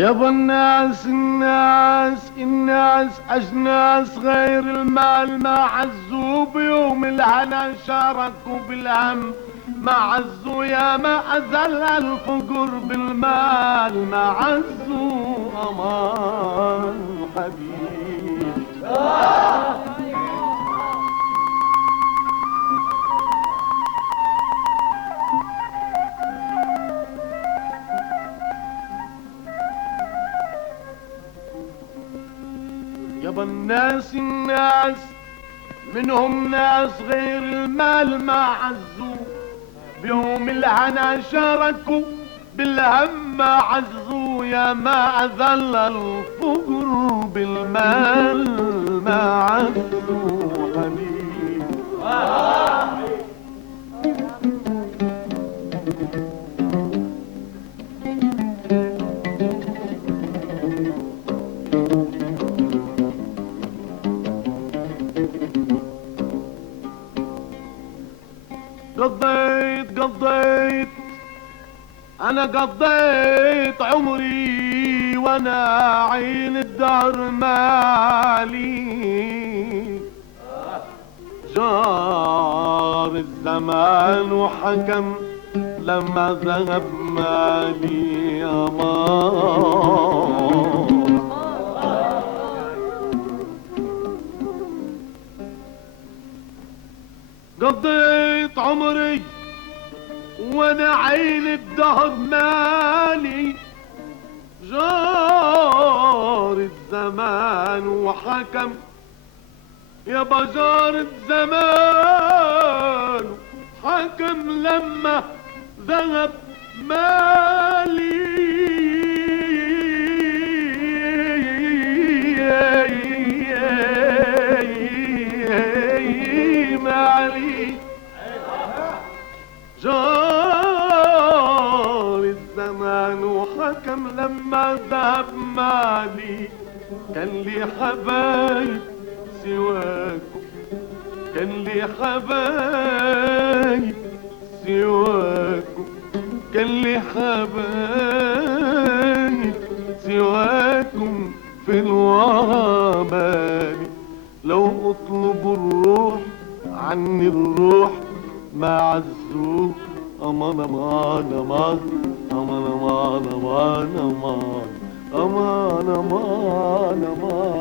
يابا الناس أجناس غير المال ما عزوا بيوم الهنا شاركوا بالهم ما عزوا يا ما أزل الفقر بالمال ما عزوا أمان حبيب يابا الناس منهم ناس غير المال ما عزوا بيوم الهنا شاركوا بالهم ما عزوا يا ما أذل الفقر بالمال ما عزوا حبيبي قضيت عمري وانا عين الدهر مالي جار الزمان وحكم لما ذهب مالي امان قضيت عمري وانا عين الدهر مالي جار الزمان وحكم يا بجار الزمان حكم لما ذهب مالي مالي جار الزمان وحكم لما ذهب مالي كان لي حبايب سواكم كان لي حبايب سواكم كان لي حبايب سواكم في الورى مالي لو اطلب الروح عني الروح ما عزوه امان امان امان امان امان امان امان امان امان امان